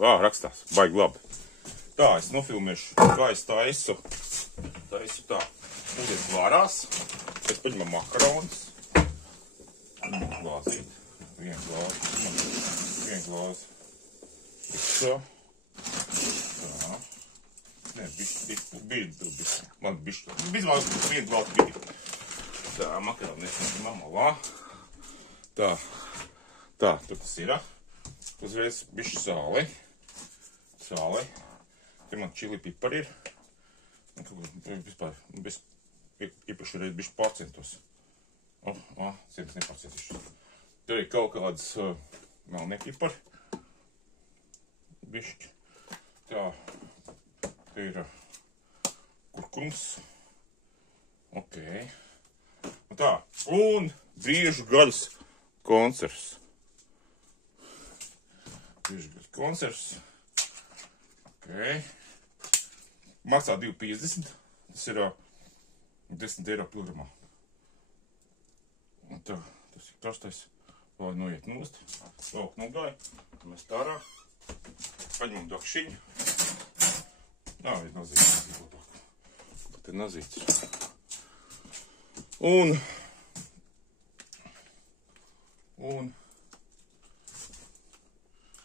Rakstās, baigi labi. Tā, es nofilmēšu, kā es taisu tā. Ūdens vārās, es paņemu makaronas. Glāzīt. Vienu glāzi. Tā. Nē, bišķi. Man bišķi. Bizmās vienu glāzi bišķi. Tā, makaronas malā. Tā, tur tas ir. Uzreiz bišķi sāli. Te man čili pipari ir. Vispār, īpaši reiz bišķi pārcentos. Cietas nepārcentīšu. Tur ir kaut kādas melnie pipari. Bišķi. Tā, te ir kurkums. Ok. Tā, un briežu gaļas konservs. Ok. Maksā 2,50. Tas ir 10 eiro kilogramā. Un tā, tas ir karstais. Lai noiet nost. Velk nogāja. Mēs tārā. Paņemam dakšiņu. Ir nazīts. Te nazīts. Un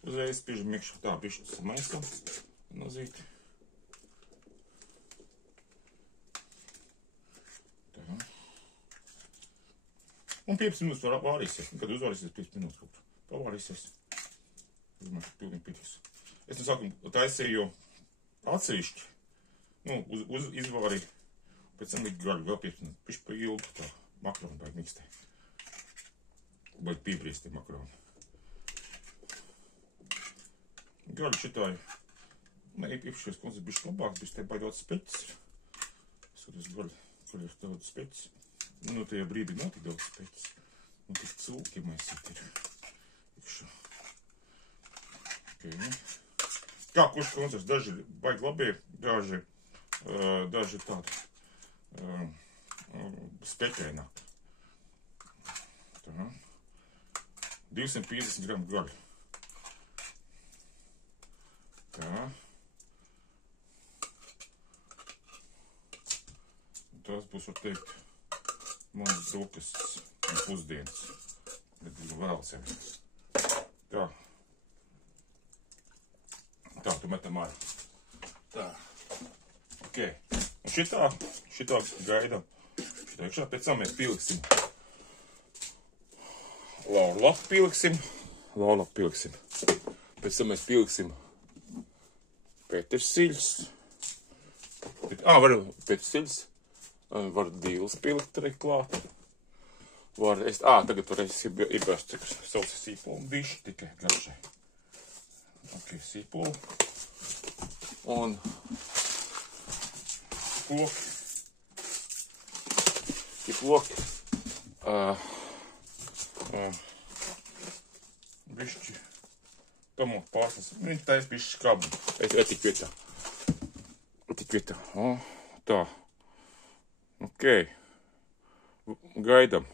uzreiz spiežam iekšā tā bišķi samaisam. Nazīti. Un 15 minūtes vārīsies. Kad uzvārīsies 15 minūtes kaut kur. Pavārīsies. Pilnīgi pietiks. Es no sākuma taisīju atsevišķi. Izvārīju. Pēc tam liku gaļu vēl 15 minūtes. Pišķi pa ilgu tā makaroni baigi mikstē. Baigi piebriesti makaroni. Gaļu šitāju. Īpašies koncepts bišķi labāks. Bišķi te baigi daudz speķis ir. Skaties gaļu. Kur ir daudz speķis. Tajā brīdī nav tik daudz speķis. Tik cūki maisīt ir. Ikšā. Ok. Kā kurš koncerts? Daži baigi labi ir, daži tādi speķēnāk. Tā. 250 gramu gaļu. Tā. Tas būs, var teikt, manas brokastis un pusdienas. Bet vēlas jau. Tā. Tā, tu metam ārā. Tā. Ok. Un šitā gaidām. Šitā iekšā. Pēc tam mēs piliksim. Laurlapu piliksim. Pēc tam mēs piliksim petersiļus. Var petersiļus. Var dīles pielikt arī klāt. Tagad varēs iebēst sausi sīpolu bišķi tikai garšai. Ok, sīpolu. Un loki. Bišķi tomotu pārsnes. Viņi tais bišķi skabu. Etik vietā. Tā. Ok. Gaidam.